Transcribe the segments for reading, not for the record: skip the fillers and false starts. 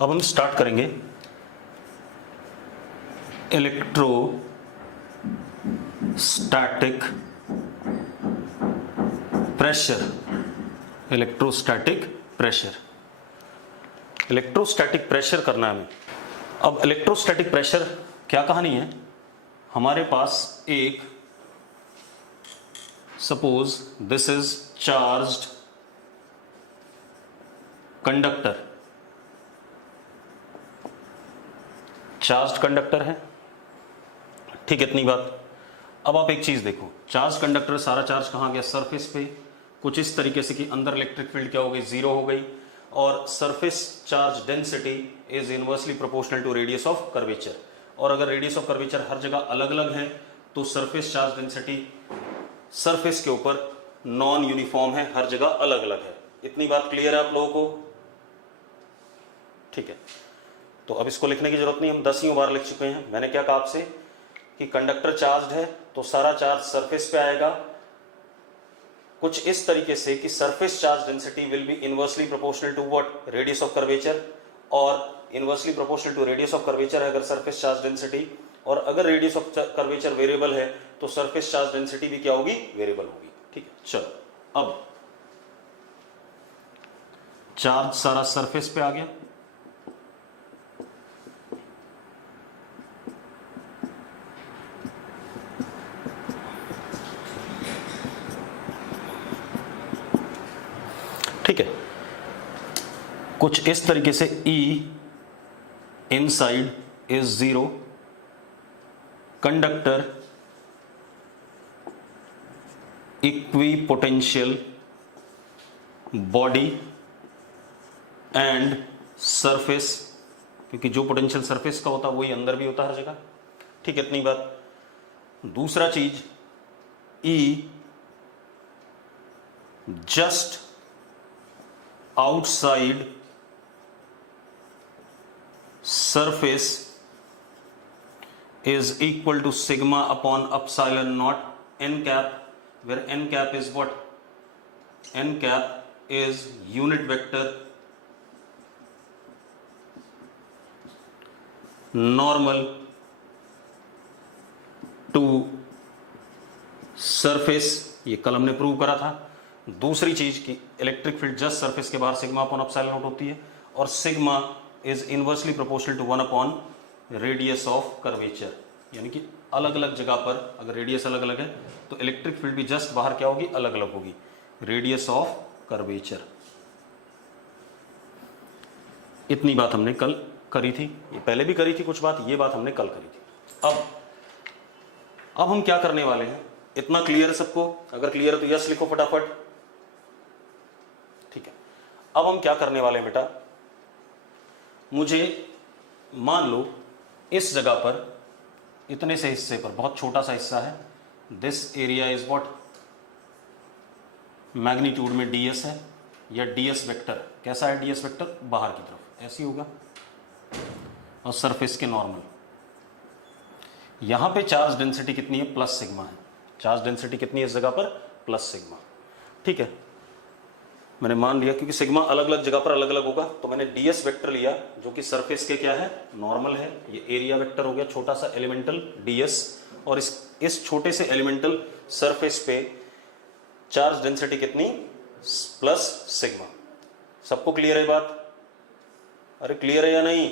अब हम स्टार्ट करेंगे electrostatic pressure. Electrostatic pressure, electrostatic pressure करना है हमें। अब इलेक्ट्रोस्टैटिक प्रेशर क्या कहानी है, हमारे पास एक suppose this is charged conductor, charged conductor है, ठीक है, इतनी बात। अब आप एक चीज देखो, चार्ज कंडक्टर, सारा चार्ज कहां गया, सरफेस पे, कुछ इस तरीके से कि अंदर इलेक्ट्रिक फील्ड क्या हो गई, जीरो हो गई, और surface charge density is inversely proportional to radius of curvature. और अगर रेडियस ऑफ कर्वेचर हर जगह अलग अलग है तो सरफेस चार्ज डेंसिटी सरफेस के ऊपर नॉन यूनिफॉर्म है, हर जगह अलग अलग है। इतनी बात क्लियर है आप लोगों को, ठीक है। तो अब इसको लिखने की जरूरत नहीं, हम 10 बार लिख चुके हैं। मैंने क्या कहा आपसे कि कंडक्टर चार्ज है तो सारा चार्ज सरफेस पे आएगा, कुछ इस तरीके से कि surface charge density will be inversely proportional to what, radius of curvature, और inversely proportional to radius of curvature है अगर सरफेस चार्ज डेंसिटी, और अगर रेडियस ऑफ कर्वेचर वेरिएबल है तो सरफेस चार्ज डेंसिटी भी क्या होगी, वेरिएबल होगी, ठीक है। चलो अब चार्ज सारा सरफेस पे आ गया, ठीक है। कुछ इस तरीके से E inside is zero, conductor equipotential body and surface, क्योंकि जो पोटेंशियल सरफेस का होता है वही अंदर भी होता है हर जगह, ठीक है, इतनी बात। दूसरा चीज E just outside surface is equal to sigma upon epsilon naught n cap, where n cap is what, n cap is unit vector normal to surface, ये कल हमने प्रूव करा था। दूसरी चीज कि इलेक्ट्रिक फील्ड जस्ट सरफेस के बाहर सिग्मा अपॉन एप्सिलॉन नॉट होती है, और sigma is inversely proportional to 1 upon radius of curvature, यानी कि अलग अलग जगह पर अगर रेडियस अलग अलग है तो इलेक्ट्रिक फील्ड भी जस्ट बाहर क्या होगी, अलग अलग होगी, रेडियस ऑफ कर्वेचर। इतनी बात हमने कल करी थी, ये पहले भी करी थी कुछ बात, ये बात हमने कल करी थी। अब हम क्या करने वाले हैं, इतना क्लियर है सबको? अगर क्लियर है तो यस लिखो फटाफट, ठीक है। अब हम क्या करने वाले हैं बेटा, मुझे मान लो इस जगह पर इतने से हिस्से पर बहुत छोटा सा हिस्सा है, this area is what, magnitude में ds है, या ds वेक्टर कैसा है, ds वेक्टर बाहर की तरफ ऐसी होगा, और सरफेस के नॉर्मल। यहां पे चार्ज डेंसिटी कितनी है, प्लस सिग्मा है, चार्ज डेंसिटी कितनी है इस जगह पर, प्लस सिग्मा, ठीक है। मैंने मान लिया क्योंकि सिग्मा अलग अलग जगह पर अलग अलग होगा, तो मैंने ds वेक्टर लिया जो कि सरफेस के क्या है, नॉर्मल है, ये एरिया वेक्टर हो गया, छोटा सा एलिमेंटल ds, और इस छोटे से एलिमेंटल सरफेस पे चार्ज डेंसिटी कितनी, प्लस सिग्मा। सबको क्लियर है बात? अरे क्लियर है या नहीं?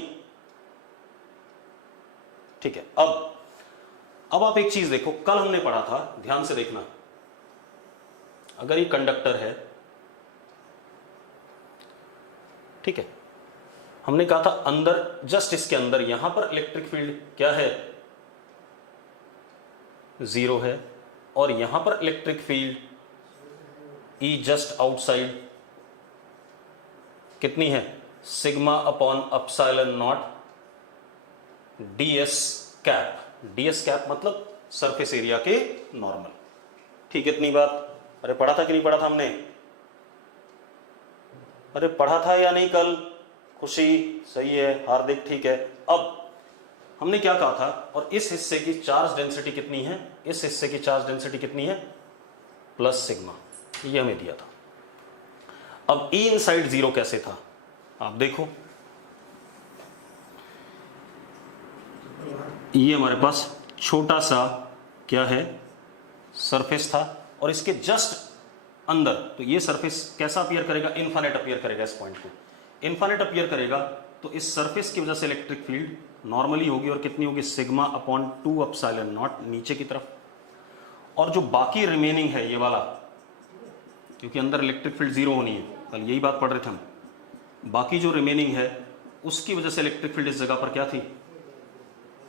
ठीक है। अब आप एक चीज देखो, कल हमने पढ़ा था, ध्यान से देखना, अगर ये कंडक्टर है, ठीक है, हमने कहा था अंदर, जस्ट इसके अंदर यहां पर इलेक्ट्रिक फील्ड क्या है, जीरो है, और यहां पर electric field E just outside कितनी है, sigma upon epsilon naught ds cap, ds cap मतलब सरफेस एरिया के नॉर्मल, ठीक है, इतनी बात। अरे पढ़ा था कि नहीं पढ़ा था हमने? अरे पढ़ा था या नहीं कल? खुशी सही है, हार्दिक ठीक है। अब हमने क्या कहा था, और इस हिस्से की चार्ज डेंसिटी कितनी है, इस हिस्से की चार्ज डेंसिटी कितनी है, प्लस सिग्मा, ये हमें दिया था। अब E इनसाइड जीरो कैसे था, आप देखो, ये हमारे पास छोटा सा क्या है, सरफेस था, और इसके जस्ट अंदर, तो ये सरफेस कैसा अपीयर करेगा, इनफाइनाइट अपीयर करेगा, इस पॉइंट को इनफाइनाइट अपीयर करेगा, तो इस सरफेस की वजह से इलेक्ट्रिक फील्ड नॉर्मली होगी, और कितनी होगी, सिग्मा अपॉन 2 एप्सिलॉन नॉट नीचे की तरफ। और जो बाकी रिमेनिंग है ये वाला, क्योंकि अंदर इलेक्ट्रिक फील्ड जीरो होनी है, कल यही बात पढ़ रहे थे हम, बाकी जो रिमेनिंग है उसकी वजह से इलेक्ट्रिक फील्ड इस जगह पर क्या थी,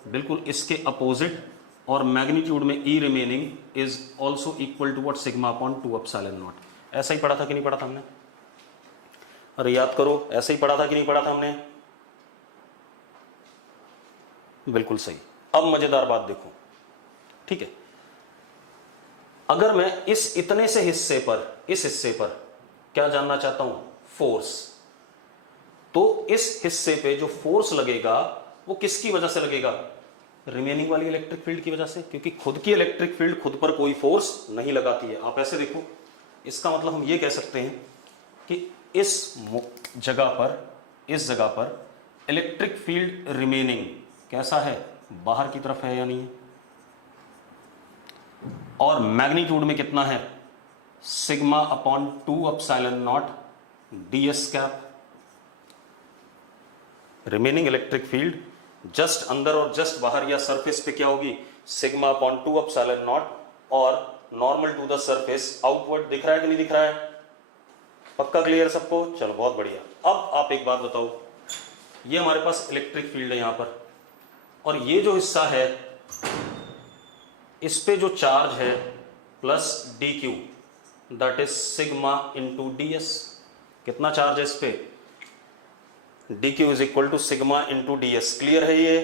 बिल्कुल इसके अपोजिट, और मैग्नीट्यूड में E remaining is also equal to what, sigma upon 2 epsilon naught. ऐसा ही पढ़ा था कि नहीं पढ़ा था हमने, अरे याद करो, ऐसा ही पढ़ा था कि नहीं पढ़ा था हमने, बिल्कुल सही। अब मजेदार बात देखो, ठीक है, अगर मैं इस इतने से हिस्से पर, इस हिस्से पर क्या जानना चाहता हूं, फोर्स, तो इस हिस्से पे जो फोर्स लगेगा वो किसकी वजह से लगेगा, रिमेनिंग वाली इलेक्ट्रिक फील्ड की वजह से, क्योंकि खुद की इलेक्ट्रिक फील्ड खुद पर कोई फोर्स नहीं लगाती है। आप ऐसे देखो, इसका मतलब हम ये कह सकते हैं कि इस जगह पर, इस जगह पर इलेक्ट्रिक फील्ड रिमेनिंग कैसा है, बाहर की तरफ है या नहीं है, और मैग्नीट्यूड में कितना है, sigma upon 2 epsilon naught ds cap. Remaining electric field just अंदर और जस्ट बाहर या सरफेस पे क्या होगी, सिग्मा अपॉन 2 एप्सिलॉन नॉट, और normal to the surface outward. दिख रहा है कि नहीं दिख रहा है, पक्का क्लियर सबको, चलो बहुत बढ़िया। अब आप एक बात बताओ, ये हमारे पास इलेक्ट्रिक फील्ड है यहां पर, और ये जो हिस्सा है इस पे जो चार्ज है plus D Q, that is sigma into D S. कितना चार्ज है इस पे, D Q is equal to sigma into D S. Clear है ये,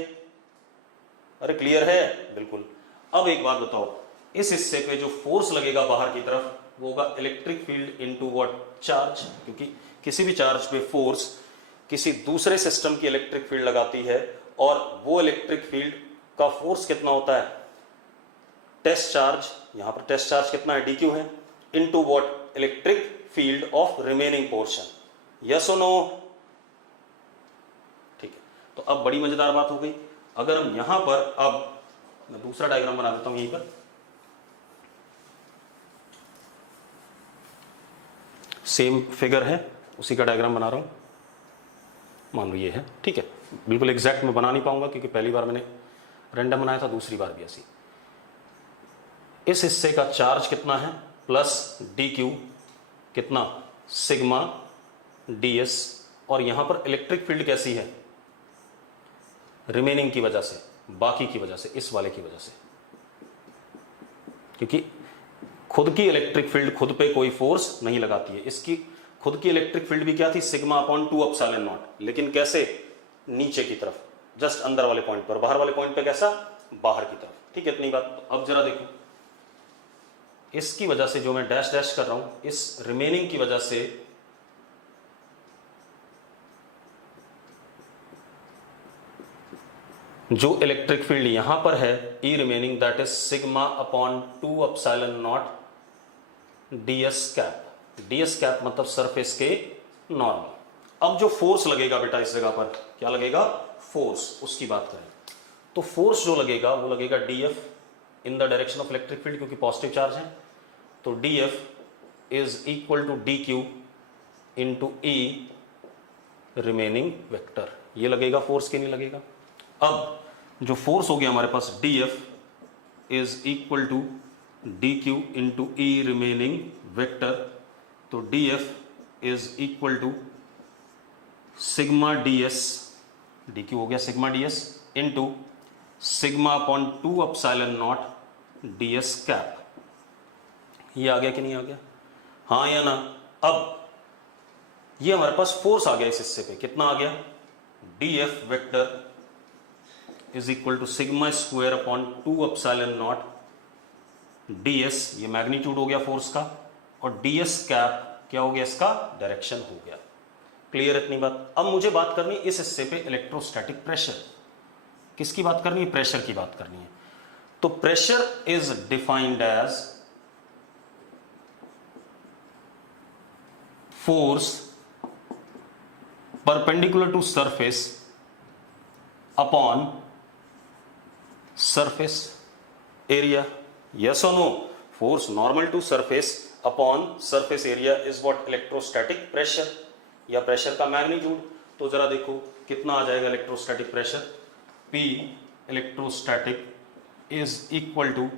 अरे क्लियर है, बिल्कुल। अब एक बात बताओ, इस हिस्से पे जो फोर्स लगेगा बाहर की तरफ वो होगा electric field into what, charge, क्योंकि किसी भी चार्ज पे फोर्स किसी दूसरे सिस्टम की इलेक्ट्रिक फील्ड लगाती है, और वो इलेक्ट्रिक फील्ड का फोर्स कितना होता है, टेस्ट चार्ज, यहां पर टेस्ट चार्ज कितना है, dq है, into what, electric field of remaining portion. Yes और नो, ठीक है। तो अब बड़ी मजेदार बात हो गई, अगर हम यहां पर, अब मैं दूसरा डायग्राम बना देता हूं यहीं पर, सेम फिगर है, उसी का डायग्राम बना रहा हूं, मान लो ये है, ठीक है। बिल्कुल एग्जैक्ट मैं बना नहीं पाऊंगा क्योंकि पहली बार मैंने रैंडम बनाया था, दूसरी बार भी ऐसी। इस हिस्से का चार्ज कितना है, प्लस डी क्यू, कितना, सिग्मा डी एस, और यहां पर इलेक्ट्रिक फील्ड कैसी है, रिमेनिंग की वजह से, बाकी की वजह से, इस वाले की वजह से, क्योंकि खुद की इलेक्ट्रिक फील्ड खुद पे कोई फोर्स नहीं लगाती है। इसकी खुद की इलेक्ट्रिक फील्ड भी क्या थी, सिग्मा अपॉन 2 एप्सिलॉन नॉट, लेकिन कैसे, नीचे की तरफ, जस्ट अंदर वाले पॉइंट पर, बाहर वाले पॉइंट पे कैसा, बाहर की तरफ, ठीक है, इतनी बात। तो अब जरा देखो, इसकी वजह से जो मैं डैश डैश कर रहा हूं, इस रिमेनिंग की वजह से जो इलेक्ट्रिक फील्ड यहां पर है, E remaining, that is sigma upon 2 epsilon naught ds cap. ds cap मतलब सरफेस के नॉर्मल। अब जो फोर्स लगेगा बेटा इस जगह पर, क्या लगेगा, फोर्स, उसकी बात करें तो फोर्स जो लगेगा वो लगेगा df in the direction of electric field, क्योंकि पॉजिटिव चार्ज है, तो df is equal to dq into e remaining vector. ये लगेगा फोर्स के, नहीं लगेगा। अब जो फोर्स हो गया हमारे पास, df is equal to dq into e remaining vector, तो df is equal to sigma ds, dq हो गया sigma ds into sigma upon 2 epsilon naught ds cap. ये आ गया कि नहीं आ गया, हाँ या ना। अब ये हमारे पास फोर्स आ गया इस हिस्से पे, कितना आ गया, df vector is equal to sigma square upon 2 epsilon naught ds, ये मैग्नीट्यूड हो गया फोर्स का, और ds कैप क्या हो गया, इसका डायरेक्शन हो गया। क्लियर इतनी बात। अब मुझे बात करनी है इस हिस्से पे इलेक्ट्रोस्टैटिक प्रेशर। किसकी बात करनी है, प्रेशर की बात करनी है। तो pressure is defined as force perpendicular to surface upon surface area, yes और no, force normal to surface upon surface area is what electrostatic pressure, या प्रेशर का मैग्नीट्यूड। तो जरा देखो कितना आ जाएगा electrostatic pressure, P electrostatic is equal to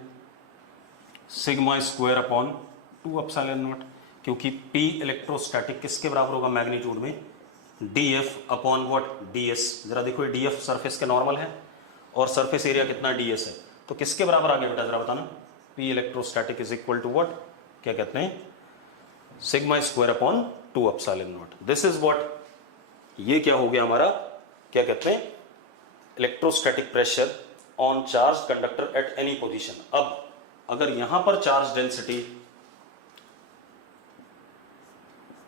sigma square upon 2 epsilon naught, क्योंकि P इलेक्ट्रोस्टैटिक किसके बराबर होगा मैग्नीट्यूड में, dF अपॉन व्हाट ds। जरा देखो ये dF सरफेस के नॉर्मल है और सरफेस एरिया कितना ds है, तो किसके बराबर आ गया बेटा जरा बताना, P electrostatic is equal to what, क्या कहते हैं, sigma square upon 2 epsilon naught. This is what, ये क्या हो गया हमारा, क्या कहते हैं, electrostatic pressure on charge conductor at any position. अब अगर यहां पर चार्ज डेंसिटी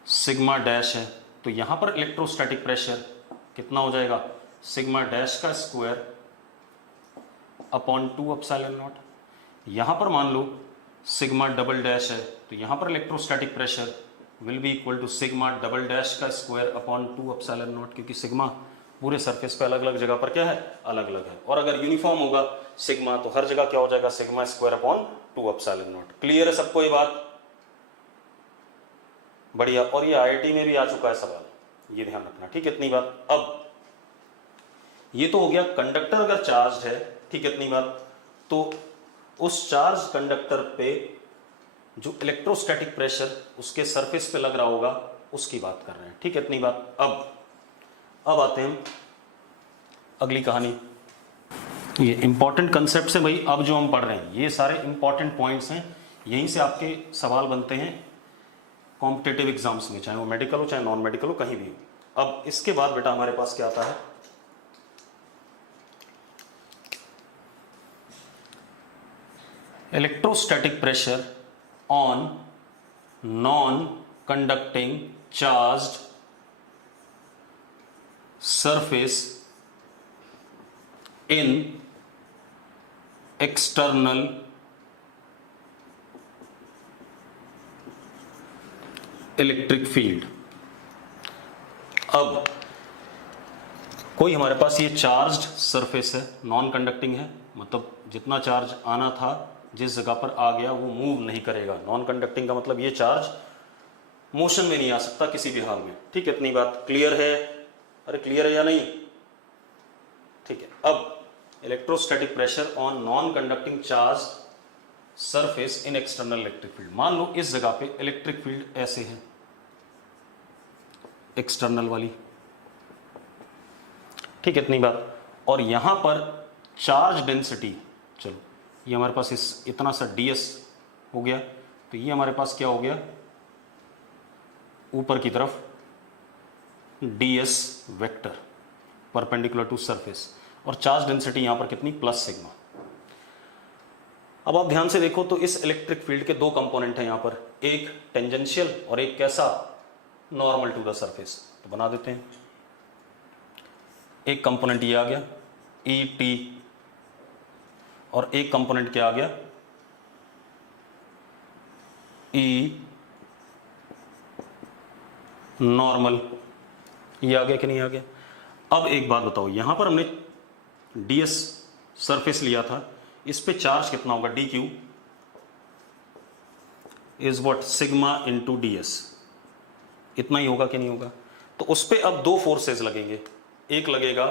सिग्मा डैश है तो यहां पर इलेक्ट्रोस्टैटिक प्रेशर कितना हो जाएगा, सिग्मा डैश का स्क्वायर अपॉन 2 एप्सिलॉन नॉट। यहां पर मान लो सिग्मा डबल डैश है तो यहां पर electrostatic pressure will be equal to sigma double dash का स्क्वायर अपॉन 2 एप्सिलॉन नॉट, क्योंकि सिग्मा पूरे सरफेस पे अलग अलग जगह पर क्या है, अलग अलग है। और अगर यूनिफॉर्म होगा सिग्मा तो हर जगह क्या हो जाएगा, sigma square upon 2 epsilon not. Clear है सबको ये बात, बढ़िया। और ये आईआईटी में भी आ चुका है सवाल, ये ध्यान रखना, ठीक है, इतनी बात। अब ये तो हो गया कंडक्टर अगर चार्ज है, ठीक है, इतनी बात। तो उस चार्ज कंडक्टर पे जो इलेक्ट्रोस्टैटिक प्रेशर उसके सरफेस पे लग रहा होगा उसकी बात कर रहे हैं, ठीक है, इतनी बात। अब आते हैं अगली कहानी। ये इंपॉर्टेंट कंसेप्ट है भाई, अब जो हम पढ़ रहे हैं ये सारे इंपॉर्टेंट पॉइंट्स हैं, यहीं से आपके सवाल बनते हैं कॉम्पिटिटिव एग्जाम्स में, चाहे वो मेडिकल हो चाहे नॉन मेडिकल हो, कहीं भी हो। अब इसके बाद बेटा हमारे पास क्या आता है, electrostatic pressure on non conducting charged surface in external electric field। अब कोई हमारे पास ये चार्ज्ड सरफेस है, नॉन कंडक्टिंग है, मतलब जितना चार्ज आना था जिस जगह पर आ गया वो मूव नहीं करेगा। नॉन कंडक्टिंग का मतलब ये चार्ज मोशन में नहीं आ सकता किसी भी हाल में, ठीक है, इतनी बात क्लियर है। अरे क्लियर है या नहीं, ठीक है। अब electrostatic pressure on non conducting charge surface in external electric field. मान लो इस जगह पे इलेक्ट्रिक फील्ड ऐसे है, एक्सटर्नल वाली, ठीक है, इतनी बात। और यहां पर चार्ज डेंसिटी, चलो ये हमारे पास इस इतना सा ds हो गया, तो ये हमारे पास क्या हो गया, ऊपर की तरफ ds vector perpendicular to surface, और चार्ज डेंसिटी यहां पर कितनी, प्लस सिग्मा। अब आप ध्यान से देखो तो इस इलेक्ट्रिक फील्ड के दो कंपोनेंट हैं यहां पर, एक टेंजेंशियल और एक कैसा, नॉर्मल टू द सरफेस। तो बना देते हैं, एक कंपोनेंट ये आ गया ई टी, और एक कंपोनेंट क्या आ गया, ई नॉर्मल। ये आ गया कि नहीं आ गया। अब एक बात बताओ, यहां पर हमने ds सरफेस लिया था, इस पे चार्ज कितना होगा, dq is what, sigma into ds, इतना ही होगा कि नहीं होगा। तो उस पे अब दो फोर्सेस लगेंगे, एक लगेगा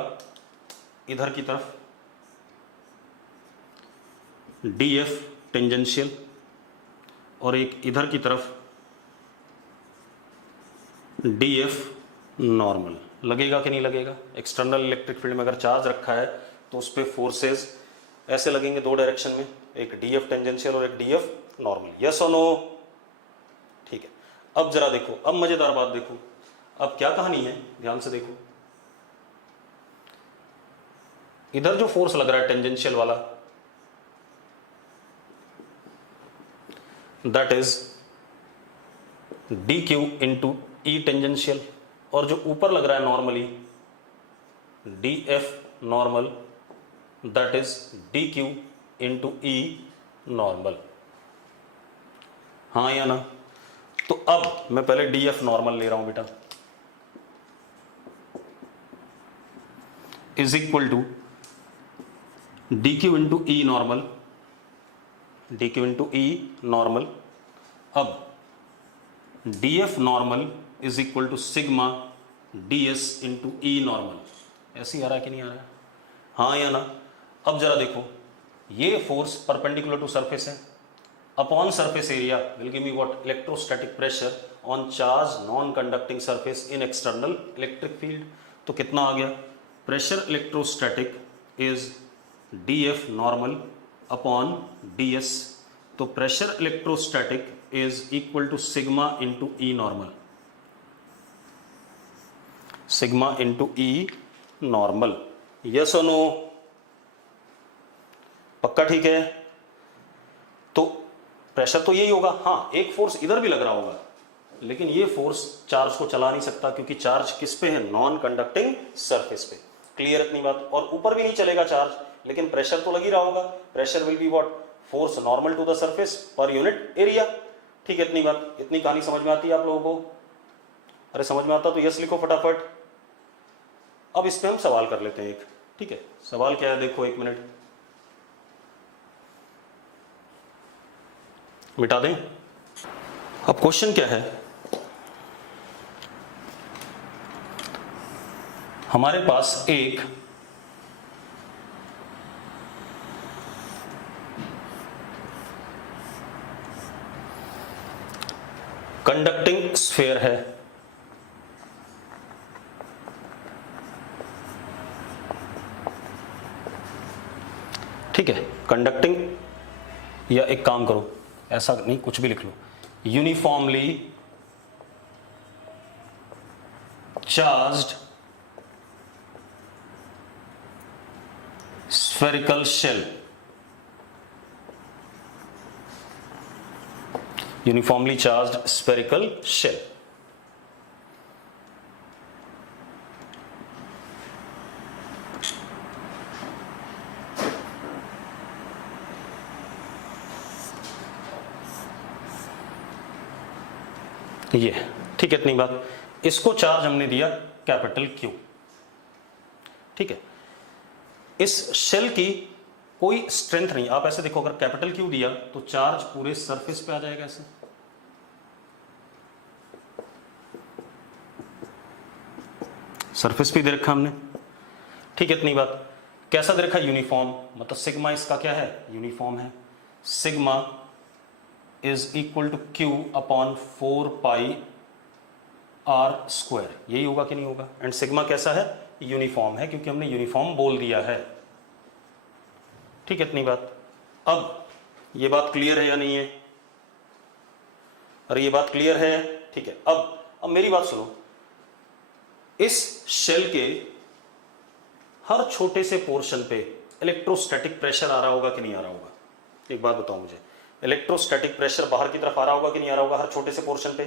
इधर की तरफ df टेंजेंशियल, और एक इधर की तरफ df नॉर्मल। लगेगा कि नहीं लगेगा। एक्सटर्नल इलेक्ट्रिक फील्ड में अगर चार्ज रखा है तो उस पर फोर्सेस ऐसे लगेंगे दो डायरेक्शन में, एक df टेंजेंशियल और एक df नॉर्मल, यस और नो, ठीक है। अब जरा देखो, अब मजेदार बात देखो, अब क्या कहानी है, ध्यान से देखो। इधर जो फोर्स लग रहा है टेंजेंशियल वाला, that is dq into E tangential, और जो ऊपर लग रहा है normally df normal, that is dq into E normal, हाँ या ना। तो अब मैं पहले df नॉर्मल ले रहा हूं बेटा, is equal to D Q into E normal, D Q into E normal. अब D F normal is equal to sigma D S into E normal. ऐसे ही आ रहा है कि नहीं आ रहा है? हाँ या ना? अब जरा देखो, ये फोर्स परपेंडिकुलर टू सरफेस है, upon surface area will give me what? Electrostatic pressure on charge non conducting surface in external electric field. तो कितना आ गया? Pressure electrostatic is D F normal upon D S. तो pressure electrostatic is equal to sigma into E normal, sigma into E normal. Yes और no? पक्का ठीक है? तो प्रेशर तो यही होगा। हाँ, एक फोर्स इधर भी लग रहा होगा, लेकिन ये फोर्स चार्ज को चला नहीं सकता, क्योंकि चार्ज किस पे है? नॉन कंडक्टिंग सरफेस पे। क्लियर इतनी बात? और ऊपर भी नहीं चलेगा चार्ज, लेकिन प्रेशर तो लग ही रहा होगा। Pressure will be what? Force normal to the surface per unit area. ठीक है इतनी बात? इतनी कहानी समझ में आती है आप लोगों को? अरे समझ में आता तो यस लिखो फटाफट। अब इस पे हम सवाल कर लेते हैं एक। ठीक है, सवाल क्या है देखो, एक मिनट मिटा दें। अब क्वेश्चन क्या है? हमारे पास एक कंडक्टिंग स्फीयर है, ठीक है, कंडक्टिंग, या एक काम करो, ऐसा नहीं कुछ भी लिख लो, uniformly charged spherical shell, uniformly charged spherical shell। ये ठीक है इतनी बात। इसको चार्ज हमने दिया कैपिटल क्यू, ठीक है। इस शेल की कोई स्ट्रेंथ नहीं। आप ऐसे देखो, अगर कैपिटल क्यू दिया तो चार्ज पूरे सरफेस पे आ जाएगा ऐसे, सरफेस पे दे रखा हमने, ठीक है इतनी बात। कैसा दे रखा? यूनिफॉर्म, मतलब सिग्मा इसका क्या है? यूनिफॉर्म है। Sigma is equal to Q upon 4 pi R square, यही होगा कि नहीं होगा? एंड सिग्मा कैसा है? यूनिफॉर्म है, क्योंकि हमने यूनिफॉर्म बोल दिया है, ठीक है इतनी बात। अब ये बात क्लियर है या नहीं है? अरे ये बात क्लियर है, ठीक है। अब मेरी बात सुनो, इस शेल के हर छोटे से पोर्शन पे इलेक्ट्रोस्टैटिक प्रेशर आ रहा होगा कि नहीं आ रहा होगा? एक बात बताओ मुझे, इलेक्ट्रोस्टैटिक प्रेशर बाहर की तरफ आ रहा होगा कि नहीं आ रहा होगा हर छोटे से पोर्शन पे?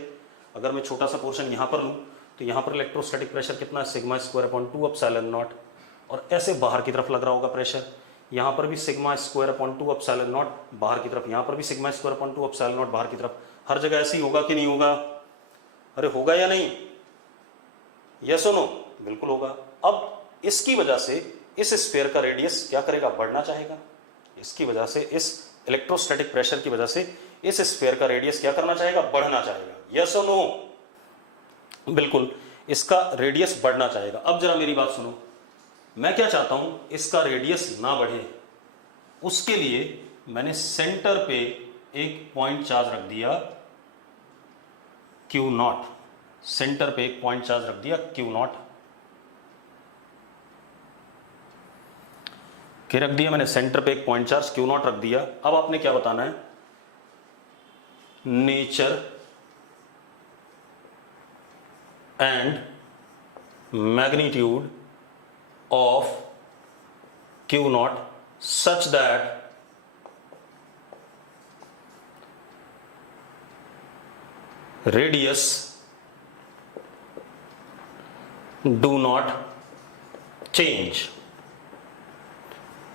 अगर मैं छोटा सा पोर्शन यहां पर लूं तो यहां पर इलेक्ट्रोस्टैटिक प्रेशर कितना है? Sigma square upon 2 epsilon naught. और ऐसे बाहर की तरफ लग रहा होगा प्रेशर, यहां पर भी sigma square upon 2 epsilon not बाहर की तरफ, यहां पर भी sigma square upon 2 epsilon not बाहर की तरफ। हर जगह ऐसे ही होगा कि नहीं होगा? अरे होगा या नहीं? यस और नो? बिल्कुल होगा। अब इसकी वजह से इस स्फीयर का रेडियस क्या करेगा? बढ़ना चाहेगा। इसकी वजह से, इस इलेक्ट्रोस्टैटिक प्रेशर की वजह से इस स्फीयर का रेडियस क्या करना चाहेगा? बढ़ना चाहेगा। यस और नो? बिल्कुल, इसका रेडियस बढ़ना चाहेगा। अब जरा मेरी बात सुनो, मैं क्या चाहता हूं? इसका रेडियस ना बढ़े, उसके लिए मैंने सेंटर पे एक पॉइंट चार्ज रख दिया क्यू नॉट, सेंटर पे एक पॉइंट चार्ज रख दिया क्यू नॉट के रख दिया मैंने, सेंटर पे एक पॉइंट चार्ज क्यू नॉट रख दिया। अब आपने क्या बताना है? Nature and magnitude of Q naught such that radius do not change।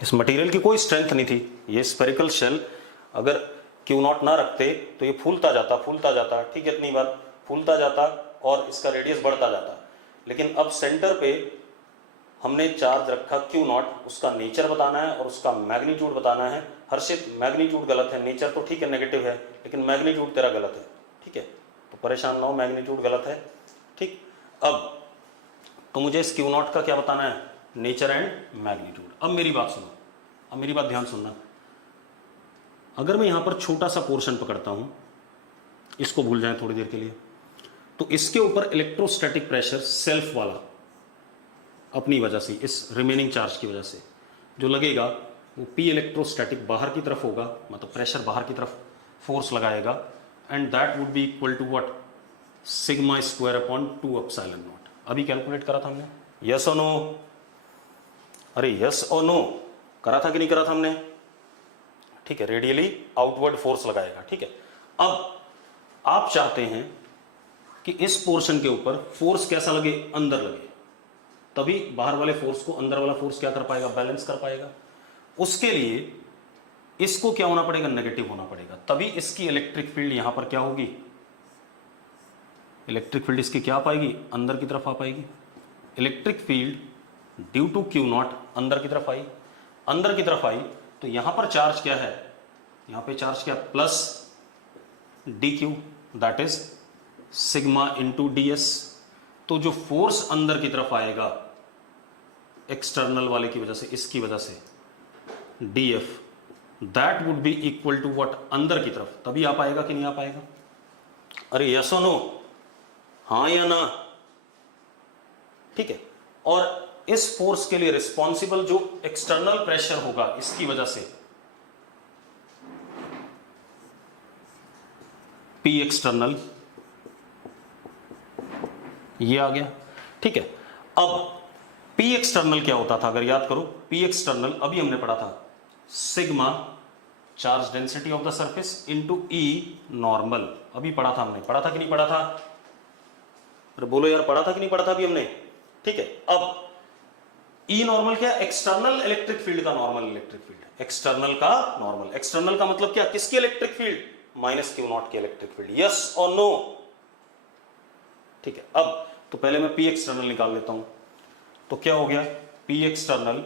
इस मटेरियल की कोई स्ट्रेंथ नहीं थी, ये स्फेरिकल शेल, अगर Q नॉट ना रखते तो ये फूलता जाता, ठीक है इतनी बात, फूलता जाता और इसका रेडियस बढ़ता जाता। लेकिन अब सेंटर पे हमने चार्ज रखा क्यू नॉट, उसका नेचर बताना है और उसका मैग्नीट्यूड बताना है। हर्षित मैग्नीट्यूड गलत है, नेचर तो ठीक है नेगेटिव है, लेकिन मैग्नीट्यूड तेरा गलत है, ठीक है, तो परेशान ना हो, मैग्नीट्यूड गलत है, ठीक। अब तो मुझे इस क्यू नॉट का क्या बताना है, नेचर एंड मैग्नीट्यूड। अब मेरी बात सुनो, अब मेरी बात ध्यान सुनना। अगर मैं यहां पर छोटा सा पोर्शन पकड़ता हूं, इसको भूल जाएं थोड़ी देर के लिए, तो इसके ऊपर इलेक्ट्रोस्टैटिक प्रेशर सेल्फ वाला अपनी वजह से, इस रिमेनिंग चार्ज की वजह से जो लगेगा वो पी इलेक्ट्रोस्टैटिक बाहर की तरफ होगा, मतलब प्रेशर बाहर की तरफ फोर्स लगाएगा, and that would be equal to what, sigma square upon 2 epsilon naught. अभी कैलकुलेट करा था हमने, यस और नो, अरे यस और नो करा था कि नहीं करा था हमने, ठीक है, रेडियली आउटवर्ड फोर्स लगाएगा, ठीक है। अब आप चाहते हैं कि इस पोर्शन के ऊपर फोर्स कैसा लगे, अंदर लगे, तभी बाहर वाले फोर्स को अंदर वाला फोर्स क्या कर पाएगा, बैलेंस कर पाएगा। उसके लिए इसको क्या होना पड़ेगा, नेगेटिव होना पड़ेगा, तभी इसकी इलेक्ट्रिक फील्ड यहां पर क्या होगी, इलेक्ट्रिक फील्ड इसकी क्या आ पाएगी, अंदर की तरफ आ पाएगी। Electric field due to Q naught अंदर की तरफ आई, अंदर की तरफ आई, तो यहां पर चार्ज क्या है, यहां पे चार्ज क्या, plus D Q, that is sigma into D S. तो जो फोर्स अंदर की तरफ आएगा एक्सटर्नल वाले की वजह से, इसकी वजह से, D F, that would be equal to what, अंदर की तरफ, तभी आ पाएगा कि नहीं आ पाएगा। अरे यस और नो, हाँ या ना, ठीक है। और इस फोर्स के लिए रिस्पॉन्सिबल जो एक्सटर्नल प्रेशर होगा इसकी वजह से, पी एक्सटर्नल, ये आ गया, ठीक है। अब पी एक्सटर्नल क्या होता था, अगर याद करो, पी एक्सटर्नल अभी हमने पढ़ा था, sigma charge density of the surface into E normal, अभी पढ़ा था हमने, पढ़ा था कि नहीं पढ़ा था, अरे बोलो यार, पढ़ा था कि नहीं पढ़ा था अभी हमने, ठीक है। अब ई नॉर्मल क्या, एक्सटर्नल इलेक्ट्रिक फील्ड का नॉर्मल इलेक्ट्रिक फील्ड, एक्सटर्नल का नॉर्मल, एक्सटर्नल का मतलब क्या, किसकी electric field, minus Q naught की इलेक्ट्रिक फील्ड, यस और नो, ठीक है। अब तो पहले मैं पी एक्सटर्नल निकाल लेता हूं, तो क्या हो गया, P external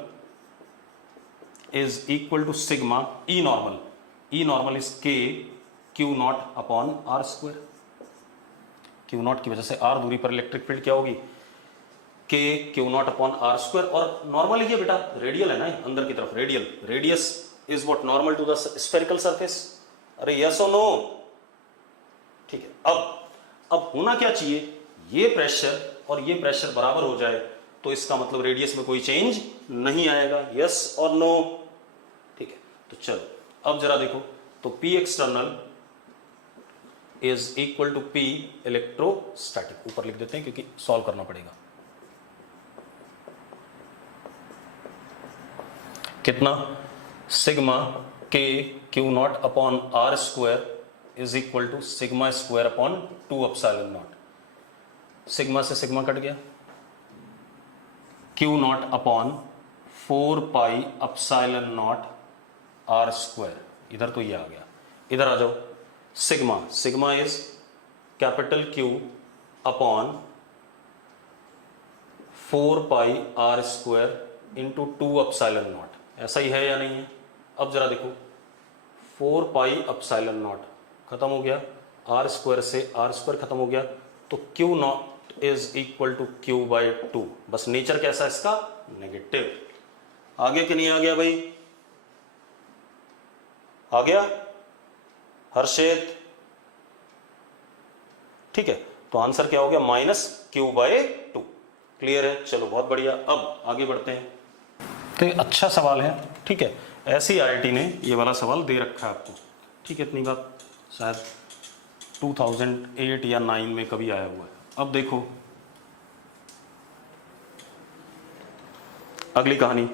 is equal to sigma E normal, E normal is K Q naught upon R square, Q naught की वजह से आर दूरी पर इलेक्ट्रिक फील्ड क्या होगी, K Q naught upon R square, और नॉर्मल ही है बेटा, रेडियल है ना अंदर की तरफ, radial, radius is what, normal to the spherical surface, अरे यस और नो, ठीक है। अब होना क्या चाहिए, ये प्रेशर और ये प्रेशर बराबर हो जाए, तो इसका मतलब रेडियस में कोई चेंज नहीं आएगा, यस और नो, ठीक है। तो चलो अब जरा देखो, तो P external is equal to P electrostatic, ऊपर लिख देते हैं क्योंकि सॉल्व करना पड़ेगा, कितना, sigma K Q naught upon R square is equal to sigma square upon 2 epsilon naught, sigma से सिग्मा कट गया, Q naught upon 4 pi epsilon naught R square, इधर तो ये आ गया, इधर आ जाओ, sigma, sigma is capital Q upon 4 pi R square into 2 epsilon naught, ऐसा ही है या नहीं है। अब जरा देखो, 4 पाई एप्सिलॉन नॉट खत्म हो गया, आर स्क्वायर से आर स्क्वायर खत्म हो गया, तो Q naught is equal to Q by 2, बस नेचर कैसा है इसका, नेगेटिव। आ गया कि नहीं आ गया भाई, आ गया हर्षित, ठीक है। तो आंसर क्या हो गया, माइनस क्यू बाई 2, क्लियर है, चलो बहुत बढ़िया। अब आगे बढ़ते हैं, तो अच्छा सवाल है, ठीक है, ऐसी आईआईटी ने ये वाला सवाल दे रखा है आपको, ठीक है, इतनी बात शायद 2008 या 9 में कभी आया हुआ है। अब देखो अगली कहानी,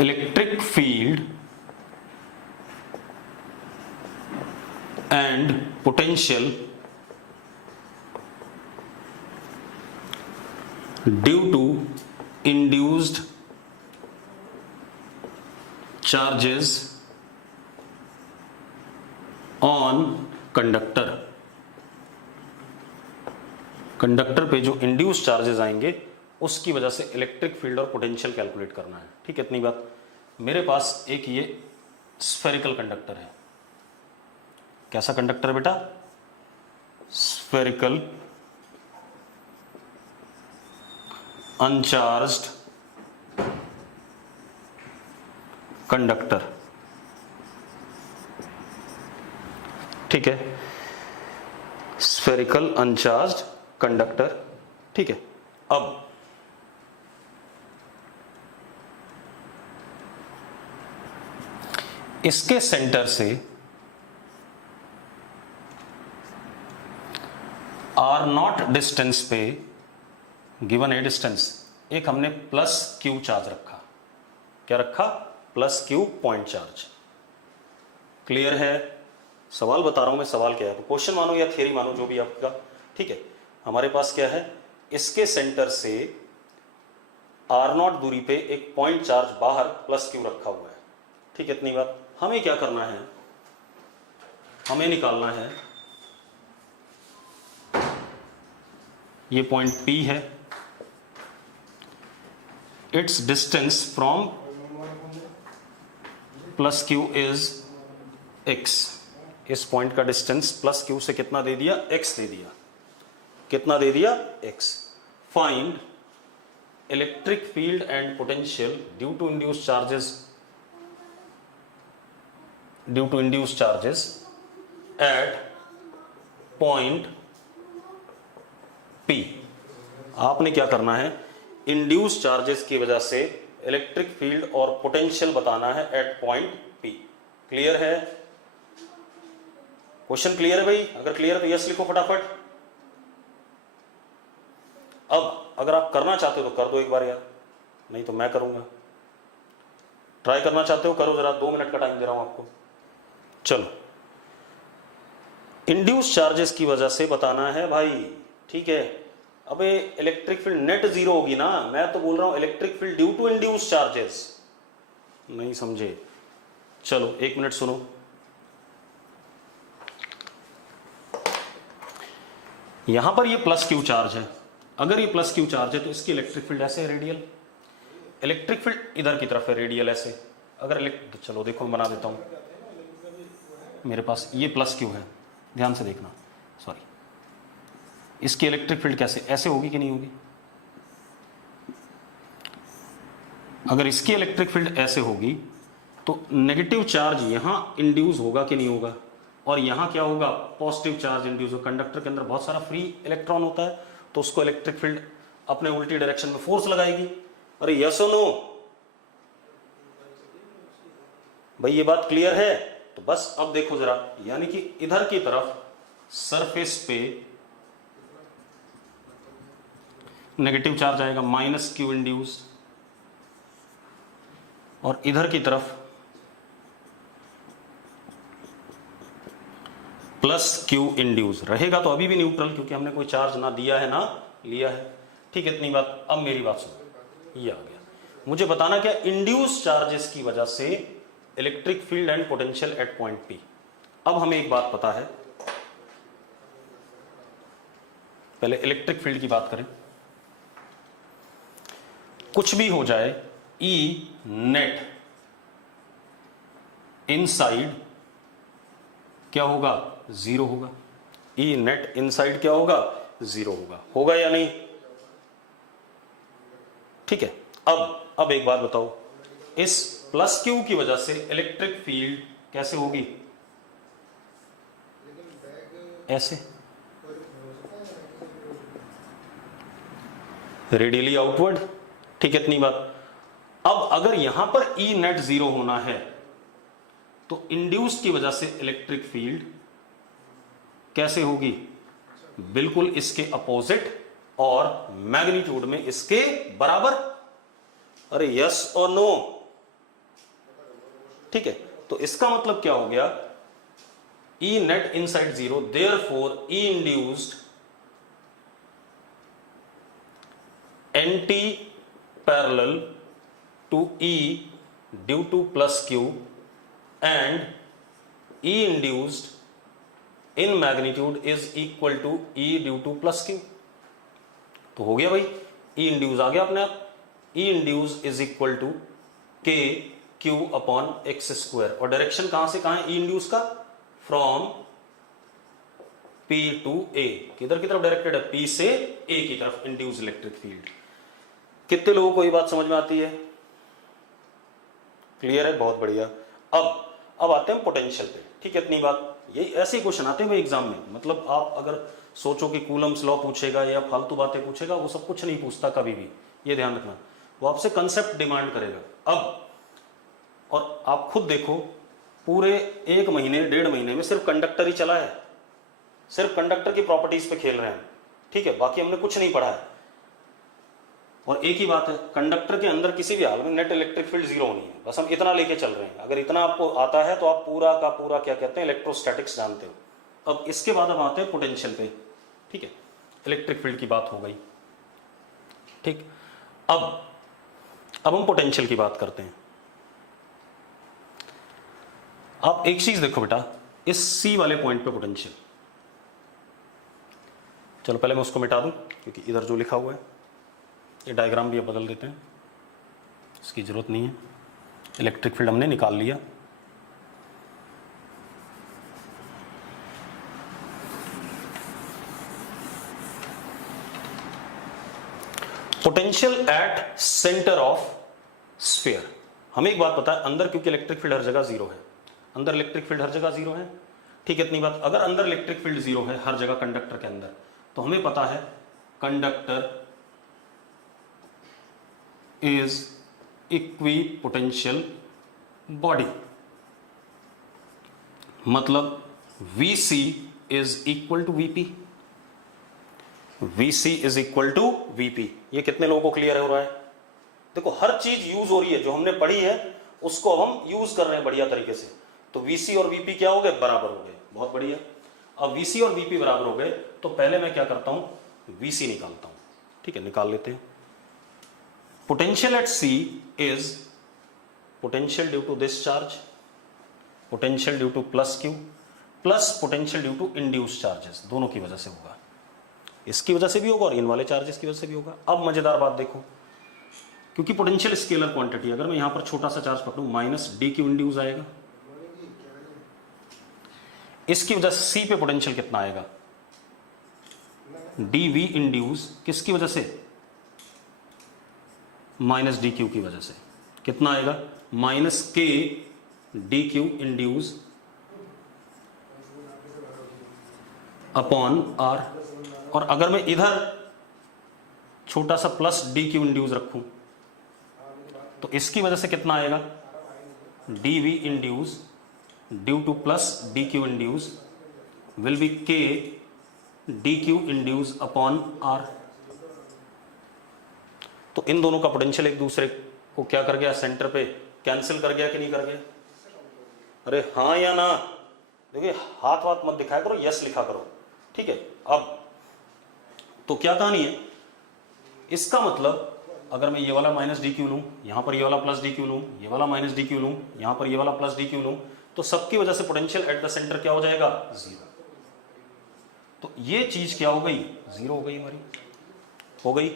electric field and potential due to induced charges on conductor conductor पे जो इंड्यूस चार्जेस आएंगे उसकी वजह से इलेक्ट्रिक फील्ड और पोटेंशियल कैलकुलेट करना है। ठीक है, इतनी बात। मेरे पास एक ये स्फेरिकल कंडक्टर है। कैसा कंडक्टर बेटा? Spherical uncharged conductor. ठीक है, स्फेरिकल अनचार्ज्ड कंडक्टर। ठीक है, अब इसके सेंटर से आर नॉट डिस्टेंस पे गिवन ए डिस्टेंस एक हमने प्लस क्यू चार्ज रखा। क्या रखा? Plus Q point charge. Clear है? सवाल बता रहा हूं मैं, सवाल क्या है, क्वेश्चन मानो या थियरी मानो, जो भी आपका। ठीक है, हमारे पास क्या है, इसके सेंटर से आर नॉट दूरी पे एक पॉइंट चार्ज बाहर प्लस क्यू रखा हुआ है। ठीक है, इतनी बात। हमें क्या करना है, हमें निकालना है ये पॉइंट P है, it's distance from plus Q is x। इस पॉइंट का डिस्टेंस प्लस क्यू से कितना दे दिया? x दे दिया। कितना दे दिया? x। Find electric field and potential due to induce charges at point P। आपने क्या करना है, इंड्यूस चार्जेस की वजह से इलेक्ट्रिक फील्ड और पोटेंशियल बताना है एट पॉइंट P। क्लियर है? क्वेश्चन क्लियर है भाई? अगर क्लियर है तो यस लिखो फटाफट। अब अगर आप करना चाहते हो तो कर दो एक बार यार, नहीं तो मैं करूंगा। ट्राई करना चाहते हो करो जरा, 2 मिनट का टाइम दे रहा हूं आपको। चलो, इंड्यूस चार्जेस की वजह से बताना है भाई। ठीक है, अबे इलेक्ट्रिक फील्ड नेट जीरो होगी ना, मैं तो बोल रहा हूं electric field due to induce charges. नहीं समझे? चलो 1 मिनट सुनो। यहां पर ये प्लस क्यू चार्ज है। अगर ये प्लस क्यू चार्ज है तो इसकी इलेक्ट्रिक फील्ड ऐसे है, रेडियल। इलेक्ट्रिक फील्ड इधर की तरफ है, रेडियल ऐसे। अगर चलो देखो मैं बना देता हूं। मेरे पास ये प्लस क्यू है, ध्यान से देखना, सॉरी। इसकी इलेक्ट्रिक फील्ड कैसे, ऐसे होगी कि नहीं होगी? अगर इसकी इलेक्ट्रिक फील्ड ऐसे होगी तो नेगेटिव चार्ज यहां इंड्यूस होगा कि नहीं होगा, और यहां क्या होगा, पॉजिटिव चार्ज इंड्यूस होगा। कंडक्टर के अंदर बहुत सारा फ्री इलेक्ट्रॉन होता है, तो उसको इलेक्ट्रिक फील्ड अपने उल्टी डायरेक्शन में फोर्स लगाएगी। अरे यस और नो भाई, ये बात क्लियर है? तो बस अब देखो जरा, यानी कि इधर की तरफ सरफेस पे नेगेटिव चार्ज आएगा, माइनस क्यू इंड्यूस, और इधर की तरफ प्लस क्यू इंड्यूस रहेगा। तो अभी भी न्यूट्रल, क्योंकि हमने कोई चार्ज ना दिया है ना लिया है। ठीक है, इतनी बात। अब मेरी बात सुनो, ये आ गया। मुझे बताना क्या, इंड्यूस चार्जेस की वजह से electric field and potential at point P। अब हमें एक बात पता है, पहले इलेक्ट्रिक फील्ड की बात करें। कुछ भी हो जाए, E नेट इनसाइड क्या होगा? 0 होगा। E नेट इनसाइड क्या होगा? 0 होगा। होगा या नहीं? ठीक है। अब एक बात बताओ, इस प्लस क्यू की वजह से इलेक्ट्रिक फील्ड कैसे होगी? ऐसे, रेडियली आउटवर्ड। ठीक है, इतनी बात। अब अगर यहां पर E नेट 0 होना है तो इंड्यूस की वजह से इलेक्ट्रिक फील्ड कैसे होगी? बिल्कुल इसके अपोजिट और मैग्नीट्यूड में इसके बराबर। अरे यस और नो? ठीक है, तो इसका मतलब क्या हो गया, E net inside 0, therefore E induced anti parallel to E due to plus Q and E induced in magnitude is equal to E due to plus Q। तो हो गया भाई, ई इंड्यूस आ गया अपने आप, ई इंड्यूस इज इक्वल टू के Q upon x square, और direction कहां से कहां है ई इंड्यूस का, फ्रॉम पी टू ए, किधर की तरफ डायरेक्टेड है, पी से ए की तरफ इंड्यूस इलेक्ट्रिक फील्ड। कितने लोगों को ये बात समझ में आती है, क्लियर है, बहुत बढ़िया। अब आते हैं पोटेंशियल पे, ठीक है, इतनी बात, ये ऐसे ही क्वेश्चन आते हैं भाई एग्जाम में, मतलब आप अगर सोचो कि कूलम्स लॉ पूछेगा या फालतू बातें पूछेगा, वो सब कुछ नहीं पूछता कभी भी, ये ध्यान रखना, वो आपसे कंसेप्ट डिमांड करेगा। अब और आप खुद देखो, पूरे 1 महीने 1.5 महीने में सिर्फ कंडक्टर ही चला है, सिर्फ कंडक्टर की प्रॉपर्टीज पे खेल रहे हैं, ठीक है, बाकी हमने कुछ नहीं पढ़ा है। और एक ही बात है, कंडक्टर के अंदर किसी भी हाल में नेट इलेक्ट्रिक फील्ड जीरो होनी है, बस हम इतना लेके चल रहे हैं। अगर इतना आपको आता है तो आप पूरा का पूरा क्या कहते हैं, इलेक्ट्रोस्टैटिक्स जानते हो। अब इसके बाद हम आते हैं पोटेंशियल पे, ठीक है, इलेक्ट्रिक फील्ड की बात हो गई, ठीक। अब हम पोटेंशियल की बात करते हैं। आप एक चीज देखो बेटा, इस सी वाले पॉइंट पे पोटेंशियल, चलो पहले मैं उसको मिटा दूं, क्योंकि इधर जो लिखा हुआ है, ये डायग्राम भी अब बदल देते हैं, इसकी जरूरत नहीं है। इलेक्ट्रिक फील्ड हमने निकाल लिया, potential at centre of sphere. हमें एक बात पता है, अंदर क्योंकि इलेक्ट्रिक फील्ड हर जगह जीरो है, अंदर इलेक्ट्रिक फील्ड हर जगह जीरो है, ठीक है, इतनी बात। अगर अंदर इलेक्ट्रिक फील्ड जीरो है हर जगह कंडक्टर के अंदर, तो हमें पता है conductor is equipotential body, मतलब Vc is equal to Vp, Vc is equal to Vp। ये कितने लोगों को क्लियर हो रहा है? देखो हर चीज यूज हो रही है, जो हमने पढ़ी है उसको अब हम यूज कर रहे हैं बढ़िया तरीके से। तो Vc और Vp क्या हो गए, बराबर हो गए, बहुत बढ़िया। अब Vc और Vp बराबर हो गए, तो पहले मैं क्या करता हूं, Vc निकालता हूं, ठीक है, निकाल लेते हैं। Potential at C is potential due to this charge, potential due to plus Q, plus potential due to induce charges, दोनों की वजह से होगा, इसकी वजह से भी होगा और इन वाले चार्जेस की वजह से भी होगा। अब मजेदार बात देखो, क्योंकि पोटेंशियल स्केलर क्वांटिटी, अगर मैं यहां पर छोटा सा चार्ज पकड़ूं, माइनस डी क्यू इंड्यूस आएगा, इसकी वजह से सी पे पोटेंशियल कितना आएगा, डी वी इंड्यूस, किसकी वजह से, माइनस डी क्यू की वजह से, कितना आएगा, minus K D Q induce upon R. और अगर मैं इधर छोटा सा प्लस डी क्यू इंड्यूस रखूं, तो इसकी वजह से कितना आएगा, D V induce due to plus D Q induce will be K D Q induce upon R. तो इन दोनों का पोटेंशियल एक दूसरे को क्या कर गया, सेंटर पे कैंसिल कर गया कि नहीं कर गया? अरे हाँ या ना, देखिए हाथ वाथ मत दिखाया करो, यस लिखा करो, ठीक है। अब तो क्या कहानी है, इसका मतलब अगर मैं ये वाला माइनस डी क्यू लूं, यहां पर ये वाला प्लस डी क्यू लूं, ये वाला माइनस डी क्यू लूं, यहां पर ये वाला प्लस डी क्यू लूं, तो सबकी वजह से पोटेंशियल एट द सेंटर क्या हो जाएगा, जीरो। तो ये चीज क्या हो गई, जीरो हो गई हमारी, हो गई।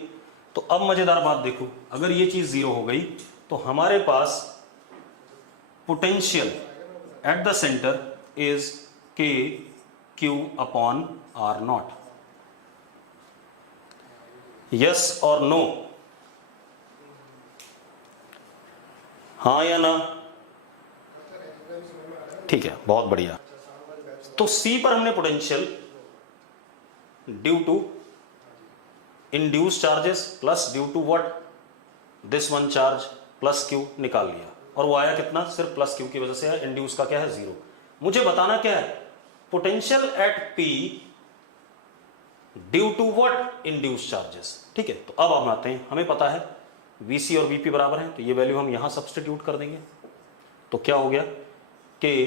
तो अब मजेदार बात देखो, अगर ये चीज जीरो हो गई तो हमारे पास potential at the centre is K Q upon R naught. Yes और नो, हाँ या ना, ठीक है, बहुत बढ़िया। तो सी पर हमने potential due to induce charges plus due to what, this one charge plus Q निकाल लिया, और वो आया कितना, सिर्फ प्लस क्यू की वजह से है, इंड्यूस का क्या है, जीरो। मुझे बताना क्या है, potential at P due to what, induce charges, ठीक है। तो अब हम आते हैं, हमें पता है Vc और Vp बराबर हैं, तो ये वैल्यू हम यहां सब्स्टिट्यूट कर देंगे, तो क्या हो गया, K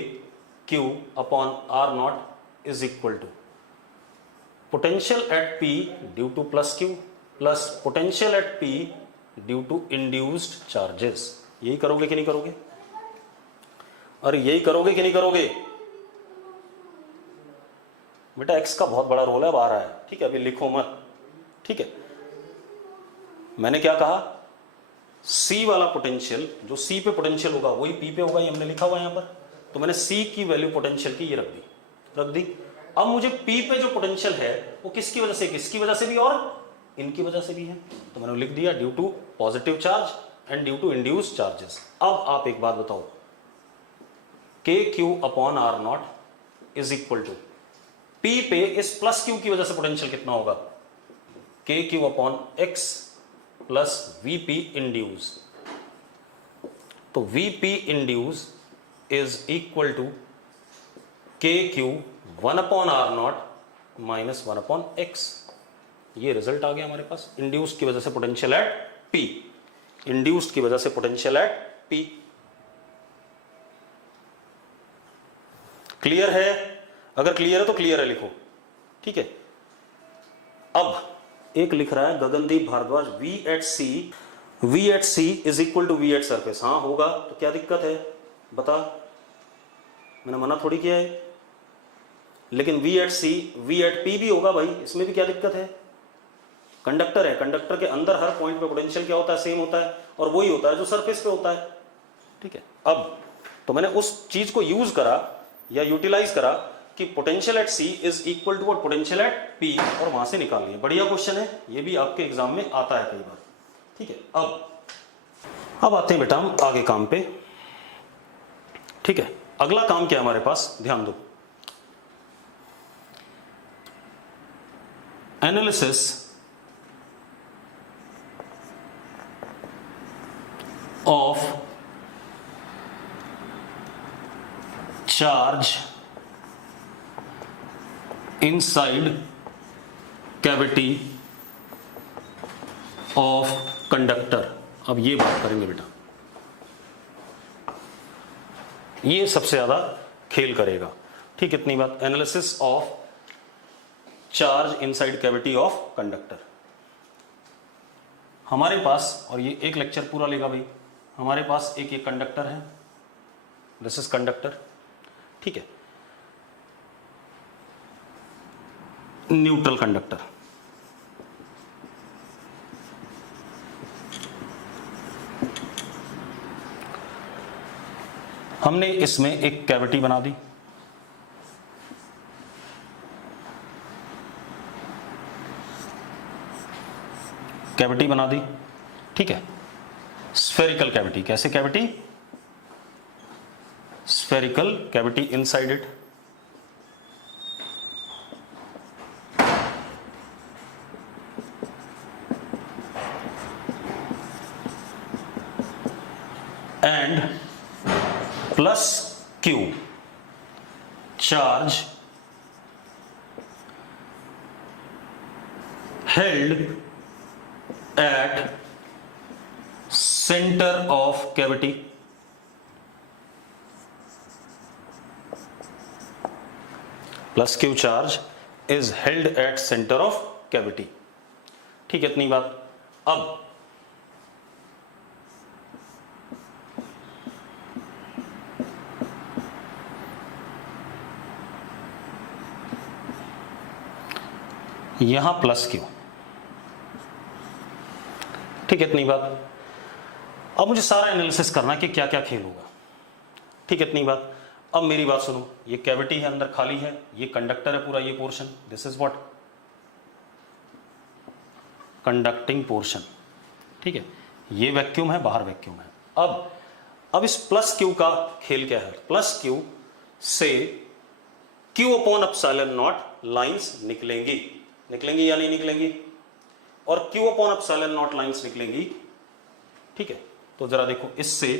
Q upon R naught is equal to potential at P due to plus Q plus potential at P due to induced charges. यही करोगे कि नहीं करोगे, अरे यही करोगे कि नहीं करोगे बेटा, x का बहुत बड़ा रोल है, अब आ रहा है, ठीक है, अभी लिखो मत, ठीक है। मैंने क्या कहा, C वाला पोटेंशियल, जो C पे पोटेंशियल होगा वही P पे होगा, ये हमने लिखा हुआ है यहां पर। तो मैंने C की वैल्यू पोटेंशियल की ये रख दी। अब मुझे P पे जो पोटेंशियल है वो किसकी वजह से, किसकी वजह से भी और इनकी वजह से भी है, तो मैंने लिख दिया due to positive charge and due to induced charges. अब आप एक बात बताओ, KQ upon R naught is equal to P पे इस प्लस Q की वजह से पोटेंशियल कितना होगा, KQ upon X plus VP induce. तो VP induce is equal to KQ 1 upon R naught minus 1 upon X। ये रिजल्ट आ गया हमारे पास, इंड्यूस्ड की वजह से पोटेंशियल एट P, इंड्यूस्ड की वजह से पोटेंशियल एट P। क्लियर है? अगर क्लियर है तो क्लियर है लिखो, ठीक है। अब एक लिख रहा है Gagandeep Bhardwaj, V at C is equal to V at surface. हाँ होगा, तो क्या दिक्कत है बता, मैंने मना थोड़ी किया है। लेकिन V at C V at P भी होगा भाई, इसमें भी क्या दिक्कत है, कंडक्टर है, कंडक्टर के अंदर हर पॉइंट पे पोटेंशियल क्या होता है, सेम होता है, और वही होता है जो सरफेस पे होता है, ठीक है। अब तो मैंने उस चीज को यूज करा या यूटिलाइज करा कि potential at C is equal to what, potential at P, और वहां से निकाल लिया। बढ़िया क्वेश्चन है, ये भी आपके एग्जाम में आता है कई बार, ठीक है। अब आते हैं बेटा हम आगे काम पे, ठीक है। अगला काम क्या है हमारे पास, ध्यान दो, analysis of charge inside cavity of conductor। अब ये बात करेंगे बेटा, ये सबसे ज्यादा खेल करेगा, ठीक, इतनी बात। Analysis of charge inside cavity of conductor हमारे पास, और ये एक लेक्चर पूरा लेगा भाई। हमारे पास एक ये कंडक्टर है, दिस इज कंडक्टर, ठीक है, न्यूट्रल कंडक्टर। हमने इसमें एक कैविटी बना दी, कैविटी बना दी, ठीक है, स्फेरिकल कैविटी। कैसे cavity, spherical cavity inside it, and plus Q charge held at center of cavity, plus Q charge is held at center of cavity, ठीक है, इतनी बात। अब यहां प्लस Q, ठीक है, इतनी बात। अब मुझे सारा एनालिसिस करना है कि क्या क्या खेल होगा, ठीक है, इतनी बात। अब मेरी बात सुनो, ये कैविटी है, अंदर खाली है, ये कंडक्टर है पूरा, ये portion, this is what, conducting portion, ठीक है, ये वैक्यूम है, बाहर वैक्यूम है। अब इस प्लस Q का खेल क्या है, प्लस Q से Q upon epsilon not lines निकलेंगी, निकलेंगी या नहीं निकलेंगी, और Q upon epsilon not lines निकलेंगी, ठीक है। तो जरा देखो, इससे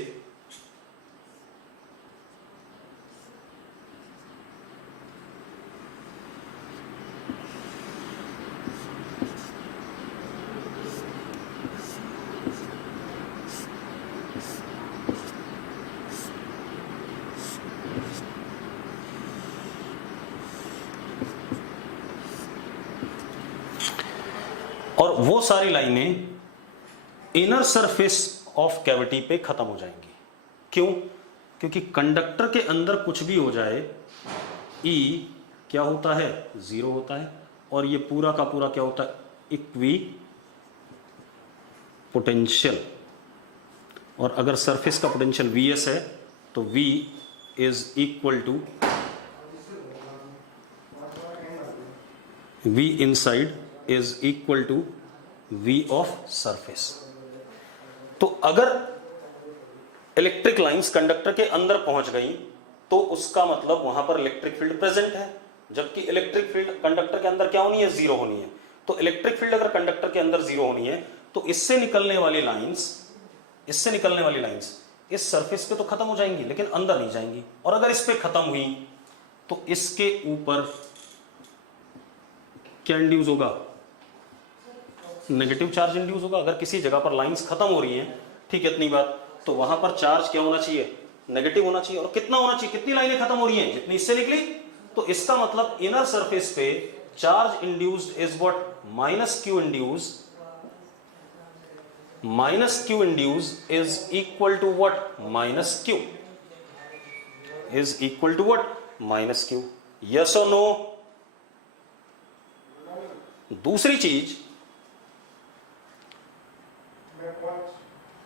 और वो सारी लाइनें इनर सरफेस ऑफ कैविटी पे खत्म हो जाएंगी। क्यों? क्योंकि कंडक्टर के अंदर कुछ भी हो जाए, E क्या होता है, 0 होता है, और ये पूरा का पूरा क्या होता है, पोटेंशियल, और अगर सरफेस का पोटेंशियल Vs है तो V is equal to V inside is equal to V of surface. तो अगर इलेक्ट्रिक लाइंस कंडक्टर के अंदर पहुंच गई तो उसका मतलब वहां पर इलेक्ट्रिक फील्ड प्रेजेंट है, जबकि इलेक्ट्रिक फील्ड कंडक्टर के अंदर क्या होनी है, जीरो होनी है। तो इलेक्ट्रिक फील्ड अगर कंडक्टर के अंदर जीरो होनी है तो इससे निकलने वाली लाइंस इस सरफेस पे तो खत्म हो जाएंगी लेकिन अंदर नहीं जाएंगी, और अगर इस पे खत्म हुई तो इसके ऊपर क्या इंड्यूस होगा, नेगेटिव चार्ज इंड्यूस होगा। अगर किसी जगह पर लाइंस खत्म हो रही हैं, ठीक है, इतनी बात, तो वहां पर चार्ज क्या होना चाहिए, नेगेटिव होना चाहिए। और कितना होना चाहिए, कितनी लाइनें खत्म हो रही हैं, जितनी इससे निकली। तो इसका मतलब इनर सरफेस पे charge induced is what, minus Q induced is equal to what, minus Q is equal to what, minus Q. Yes और नो। दूसरी चीज,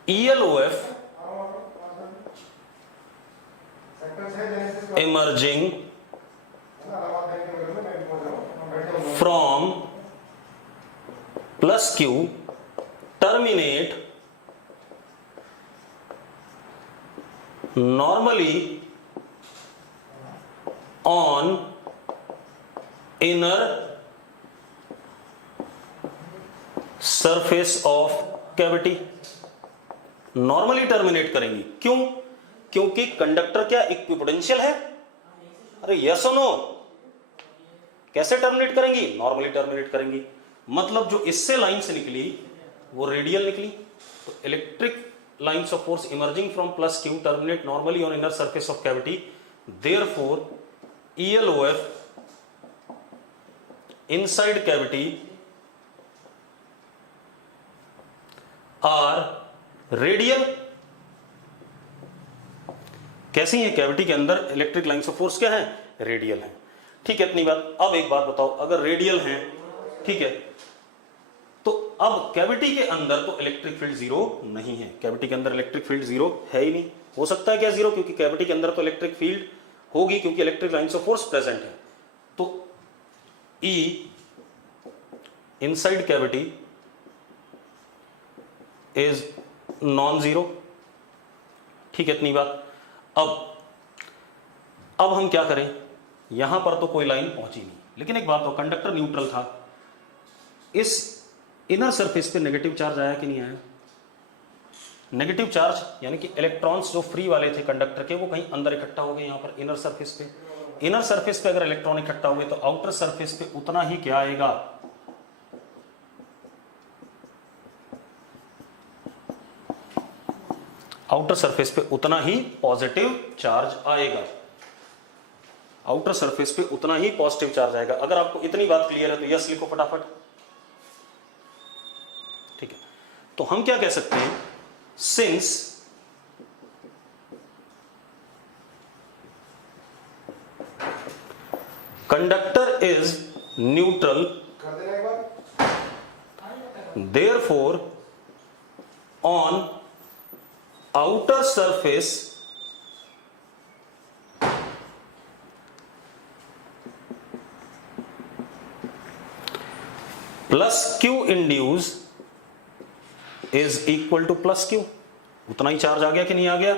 ELOF emerging from plus Q terminate normally on inner surface of cavity। Normally terminate करेंगी, क्यों, क्योंकि conductor क्या equipotential है। अरे yes और नो। कैसे टर्मिनेट करेंगी, नॉर्मली टर्मिनेट करेंगी। मतलब जो इससे लाइन से निकली वो रेडियल निकली। तो electric lines of force emerging from plus Q terminate normally on inner surface of cavity, therefore ELOF inside cavity are radial. कैसी है, कैविटी के अंदर इलेक्ट्रिक लाइंस ऑफ फोर्स क्या है, रेडियल है। ठीक है, इतनी बात। अब एक बात बताओ, अगर रेडियल है, ठीक है, तो अब कैविटी के अंदर तो इलेक्ट्रिक फील्ड जीरो नहीं है। कैविटी के अंदर इलेक्ट्रिक फील्ड जीरो है ही नहीं। हो सकता है क्या जीरो, क्योंकि कैविटी के अंदर तो इलेक्ट्रिक फील्ड होगी, क्योंकि electric lines of force present है। तो E inside cavity is non zero. ठीक है, इतनी बात। अब हम क्या करें, यहां पर तो कोई लाइन पहुंची नहीं, लेकिन एक बात तो, कंडक्टर न्यूट्रल था, इस इनर सरफेस पे नेगेटिव चार्ज आया कि नहीं आया। नेगेटिव चार्ज यानी कि इलेक्ट्रॉन्स जो फ्री वाले थे कंडक्टर के, वो कहीं अंदर इकट्ठा हो गए यहां पर इनर सरफेस पे। इनर सरफेस पे अगर इलेक्ट्रॉन इकट्ठा हुए तो आउटर सरफेस पे उतना ही क्या आएगा, आउटर सरफेस पे उतना ही पॉजिटिव चार्ज आएगा। आउटर सरफेस पे उतना ही पॉजिटिव चार्ज आएगा। अगर आपको इतनी बात क्लियर है तो यस लिखो फटाफट। ठीक है, तो हम क्या कह सकते हैं, since conductor is neutral, therefore on outer surface plus Q induce is equal to plus Q। उतना ही चार्ज आ गया कि नहीं आ गया,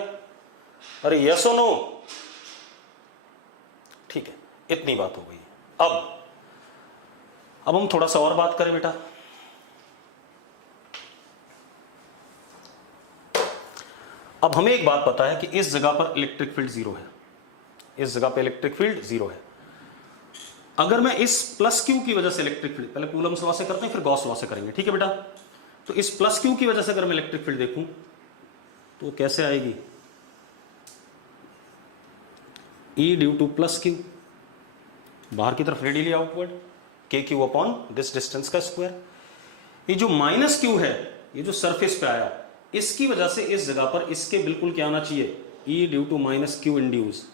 अरे यस और नो। ठीक है, इतनी बात हो गई। अब हम थोड़ा सा और बात करें बेटा। अब हमें एक बात पता है कि इस जगह पर इलेक्ट्रिक फील्ड जीरो है, इस जगह पे इलेक्ट्रिक फील्ड जीरो है। अगर मैं इस प्लस क्यू की वजह से इलेक्ट्रिक फील्ड, पहले कूलम्स लॉ से करते हैं फिर गॉस लॉ से करेंगे, ठीक है बेटा। तो इस प्लस क्यू की वजह से अगर मैं इलेक्ट्रिक फील्ड देखूं तो कैसे आएगी, E due to plus Q, बाहर की तरफ रेडियली आउटवर्ड, के क्यू अपॉन दिस डिस्टेंस का स्क्वायर। ये जो माइनस क्यू है, ये जो सरफेस पे आया, इसकी वजह से इस जगह पर इसके बिल्कुल क्या आना चाहिए, E due to minus Q induce,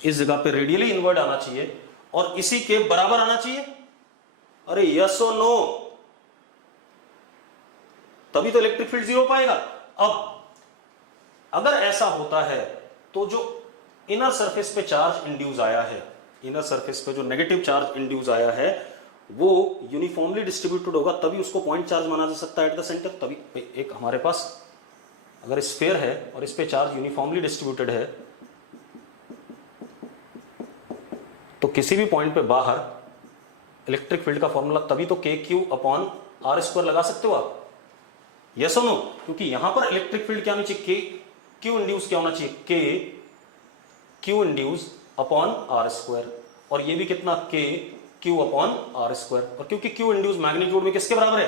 इस जगह पे रेडियली इनवर्ड आना चाहिए और इसी के बराबर आना चाहिए। अरे यस और नो। तभी तो इलेक्ट्रिक फील्ड जीरो पाएगा। अब अगर ऐसा होता है तो जो इनर सरफेस पे चार्ज इंड्यूस आया है, इनर सरफेस पे जो नेगेटिव चार्ज इंड्यूस आया है वो यूनिफॉर्मली डिस्ट्रीब्यूटेड होगा, तभी उसको पॉइंट चार्ज माना जा सकता है एट द सेंटर। तभी एक हमारे पास अगर स्फीयर है और इस पे चार्ज यूनिफॉर्मली डिस्ट्रीब्यूटेड है तो किसी भी पॉइंट पे बाहर इलेक्ट्रिक फील्ड का फॉर्मूला तभी तो के क्यू अपॉन आर स्क्वायर लगा सकते हो आप, यस और नो? क्योंकि यहां पर इलेक्ट्रिक फील्ड क्या होनी चाहिए, के क्यू इंड्यूस क्या होना चाहिए, K Q induce upon R square, और ये भी कितना, के क्यू अपॉन आर स्क्वायर। और क्योंकि क्यू इंड्यूस मैग्नीट्यूड में किसके बराबर है,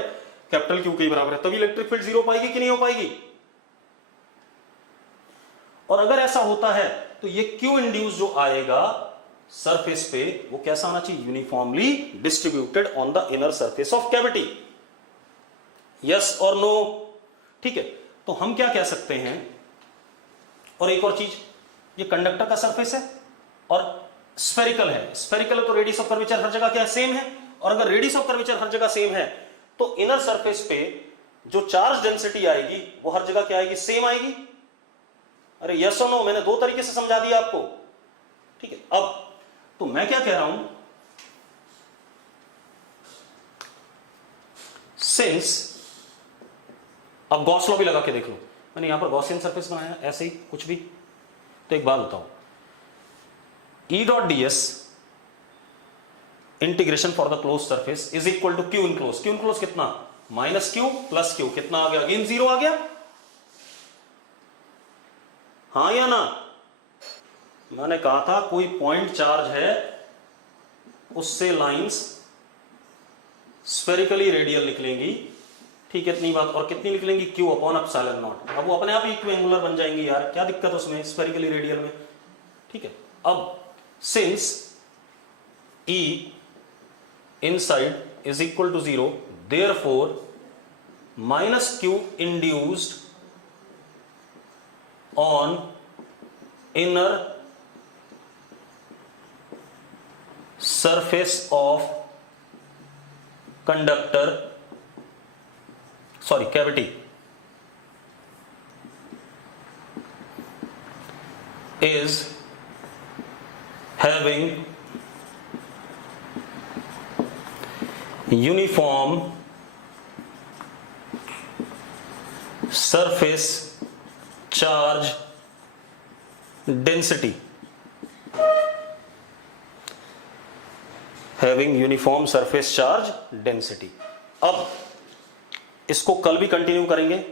कैपिटल क्यू के बराबर है, तभी इलेक्ट्रिक फील्ड जीरो पाएगी कि नहीं हो पाएगी। और अगर ऐसा होता है तो ये क्यू इंड्यूस जो आएगा सरफेस पे वो कैसा होना चाहिए, uniformly distributed on the inner surface of cavity, yes और नो? ठीक है, तो हम क्या कह सकते हैं, और एक और चीज, ये कंडक्टर का सरफेस है और स्फेरिकल है, स्फेरिकल है तो रेडियस ऑफ कर्वेचर हर जगह क्या है, सेम है। और अगर रेडियस ऑफ कर्वेचर हर जगह सेम है तो इनर सरफेस पे जो चार्ज डेंसिटी आएगी वो हर जगह क्या आएगी, सेम आएगी। अरे यस और नो? मैंने दो तरीके से समझा दिया आपको, ठीक है। अब तो मैं क्या कह रहा हूं, सिंस, अब गॉस लॉ भी लगा के देख लो, मैंने यहां पर गॉसियन सरफेस बनाया ऐसे ही कुछ भी, तो एक बात बताओ, E dot ds integration for the close surface is equal to Q enclose, Q enclose कितना, माइनस क्यू प्लस क्यू, कितना आ गया, अगेन जीरो आ गया, हाँ या ना? मैंने कहा था कोई पॉइंट चार्ज है उससे लाइंस स्फेरिकली रेडियल निकलेंगी, ठीक है, इतनी बात। और कितनी निकलेंगी, क्यू अपॉन एप्सिलॉन नॉट। अब वो अपने आप इक्विएंगुलर बन जाएंगी यार, क्या दिक्कत उसमें, स्फेरिकली रेडियल में, ठीक है। अब since E inside is equal to 0, therefore minus Q induced on inner surface of conductor, sorry, cavity is having uniform surface charge density, having uniform surface charge density। अब इसको कल भी कंटिन्यू करेंगे,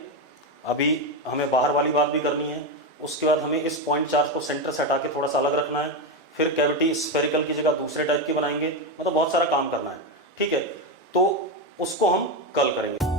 अभी हमें बाहर वाली बात भी करनी है, उसके बाद हमें इस पॉइंट चार्ज को सेंटर से हटा के थोड़ा सा अलग रखना है, फिर कैविटी स्फेरिकल की जगह दूसरे टाइप की बनाएंगे, मतलब बहुत सारा काम करना है, ठीक है। तो उसको हम कल करेंगे।